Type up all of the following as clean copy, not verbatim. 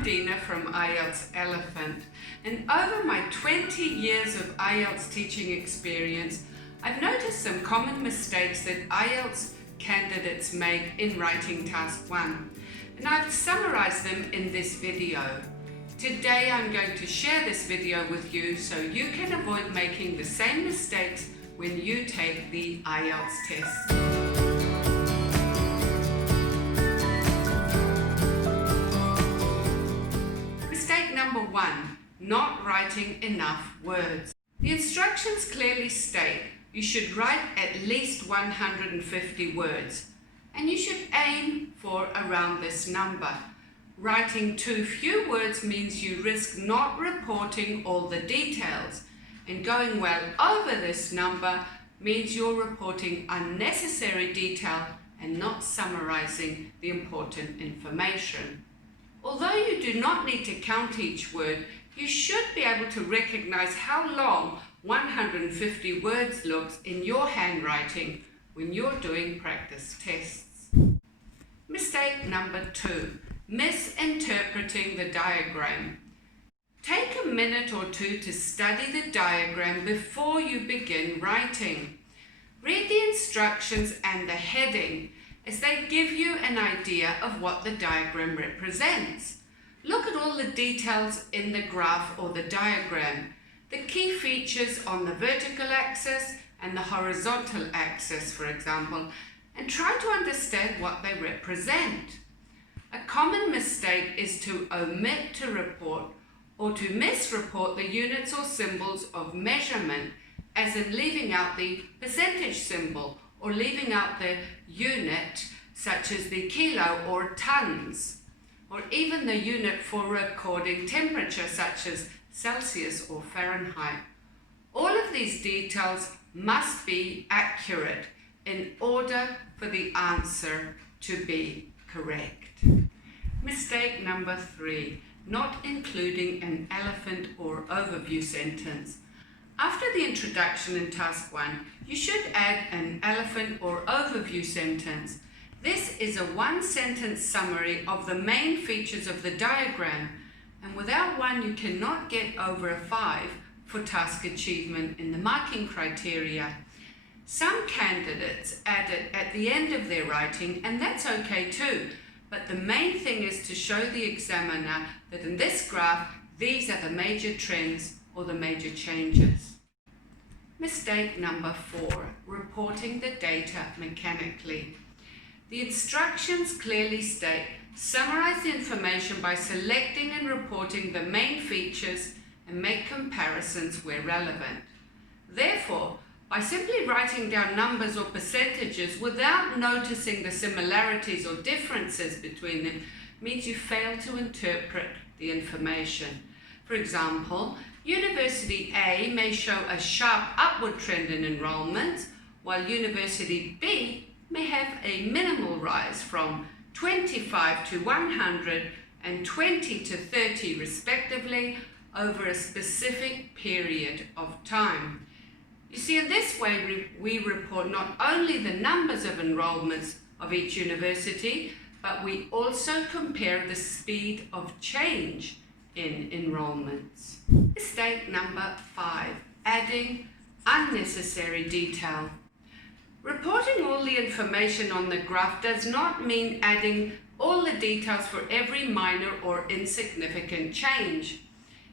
I'm Dina from IELTS Elephant, and over my 20 years of IELTS teaching experience, I've noticed some common mistakes that IELTS candidates make in writing task 1, and I've summarized them in this video. Today I'm going to share this video with you so you can avoid making the same mistakes when you take the IELTS test. Number 1, not writing enough words. The instructions clearly state you should write at least 150 words, and you should aim for around this number. Writing too few words means you risk not reporting all the details, and going well over this number means you're reporting unnecessary detail and not summarizing the important information. Although you do not need to count each word, you should be able to recognize how long 150 words looks in your handwriting when you're doing practice tests. Mistake number 2, misinterpreting the diagram. Take a minute or two to study the diagram before you begin writing. Read the instructions and the heading, as they give you an idea of what the diagram represents. Look at all the details in the graph or the diagram, the key features on the vertical axis and the horizontal axis, for example, and try to understand what they represent. A common mistake is to omit to report or to misreport the units or symbols of measurement, as in leaving out the percentage symbol or leaving out the unit, such as the kilo or tons, or even the unit for recording temperature, such as Celsius or Fahrenheit. All of these details must be accurate in order for the answer to be correct. Mistake number 3, not including an elephant or overview sentence. After the introduction in task 1, you should add an elephant or overview sentence. This is a one-sentence summary of the main features of the diagram, and without one you cannot get over a 5 for task achievement in the marking criteria. Some candidates add it at the end of their writing, and that's okay too, but the main thing is to show the examiner that in this graph these are the major trends or the major changes. Mistake number 4, reporting the data mechanically. The instructions clearly state, summarize the information by selecting and reporting the main features and make comparisons where relevant. Therefore, by simply writing down numbers or percentages without noticing the similarities or differences between them means you fail to interpret the information. For example, University A may show a sharp upward trend in enrollments, while University B may have a minimal rise from 25 to 100 and 20 to 30 respectively over a specific period of time. You see, in this way we report not only the numbers of enrollments of each university, but we also compare the speed of change in enrollments. Mistake number 5, adding unnecessary detail. Reporting all the information on the graph does not mean adding all the details for every minor or insignificant change.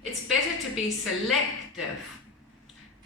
It's better to be selective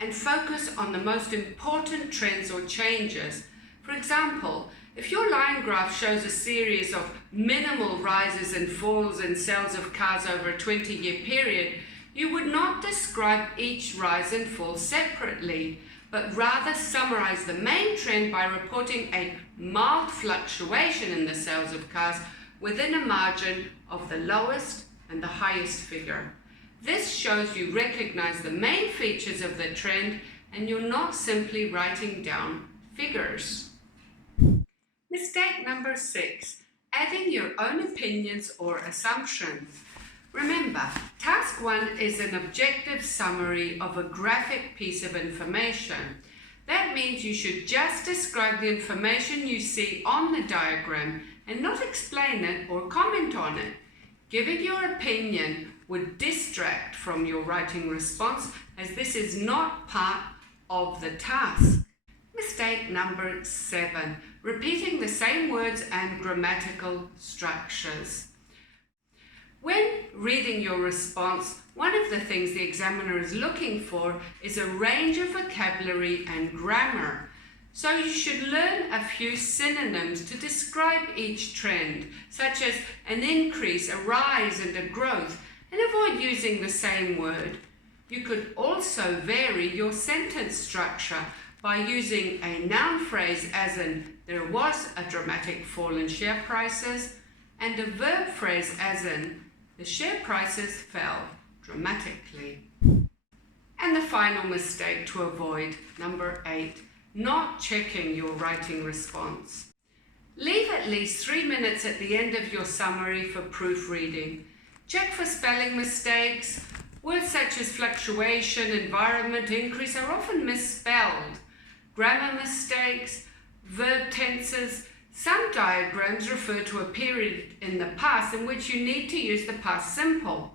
and focus on the most important trends or changes. For example, if your line graph shows a series of minimal rises and falls in sales of cars over a 20-year period, you would not describe each rise and fall separately, but rather summarize the main trend by reporting a mild fluctuation in the sales of cars within a margin of the lowest and the highest figure. This shows you recognize the main features of the trend and you're not simply writing down figures. Mistake number 6, adding your own opinions or assumptions. Remember, task 1 is an objective summary of a graphic piece of information. That means you should just describe the information you see on the diagram and not explain it or comment on it. Giving your opinion would distract from your writing response, as this is not part of the task. Mistake number 7, repeating the same words and grammatical structures. When reading your response, one of the things the examiner is looking for is a range of vocabulary and grammar. So you should learn a few synonyms to describe each trend, such as an increase, a rise, and a growth, and avoid using the same word. You could also vary your sentence structure by using a noun phrase as in, there was a dramatic fall in share prices, and a verb phrase as in, the share prices fell dramatically. And the final mistake to avoid, number 8, not checking your writing response. Leave at least 3 minutes at the end of your summary for proofreading. Check for spelling mistakes. Words such as fluctuation, environment, increase are often misspelled. Grammar mistakes, verb tenses. Some diagrams refer to a period in the past in which you need to use the past simple.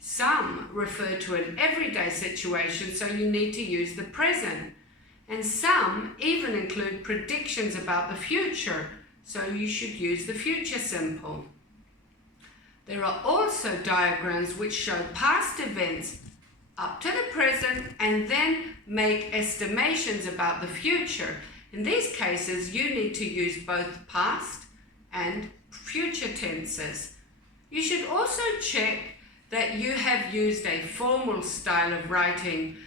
Some refer to an everyday situation, so you need to use the present. And some even include predictions about the future, so you should use the future simple. There are also diagrams which show past events up to the present and then make estimations about the future. In these cases, you need to use both past and future tenses. You should also check that you have used a formal style of writing,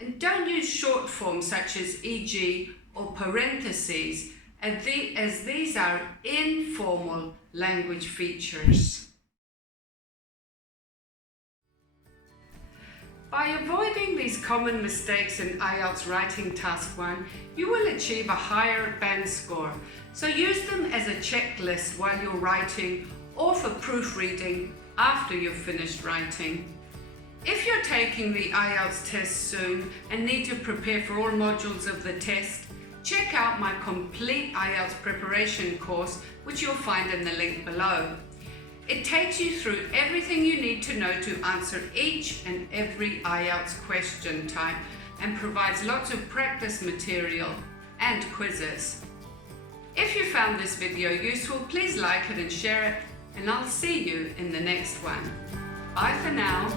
and don't use short forms such as e.g. or parentheses, as these are informal language features. By avoiding these common mistakes in IELTS Writing Task 1, you will achieve a higher band score. So use them as a checklist while you're writing or for proofreading after you've finished writing. If you're taking the IELTS test soon and need to prepare for all modules of the test, check out my complete IELTS preparation course, which you'll find in the link below. It takes you through everything you need to know to answer each and every IELTS question type and provides lots of practice material and quizzes. If you found this video useful, please like it and share it, and I'll see you in the next one. Bye for now.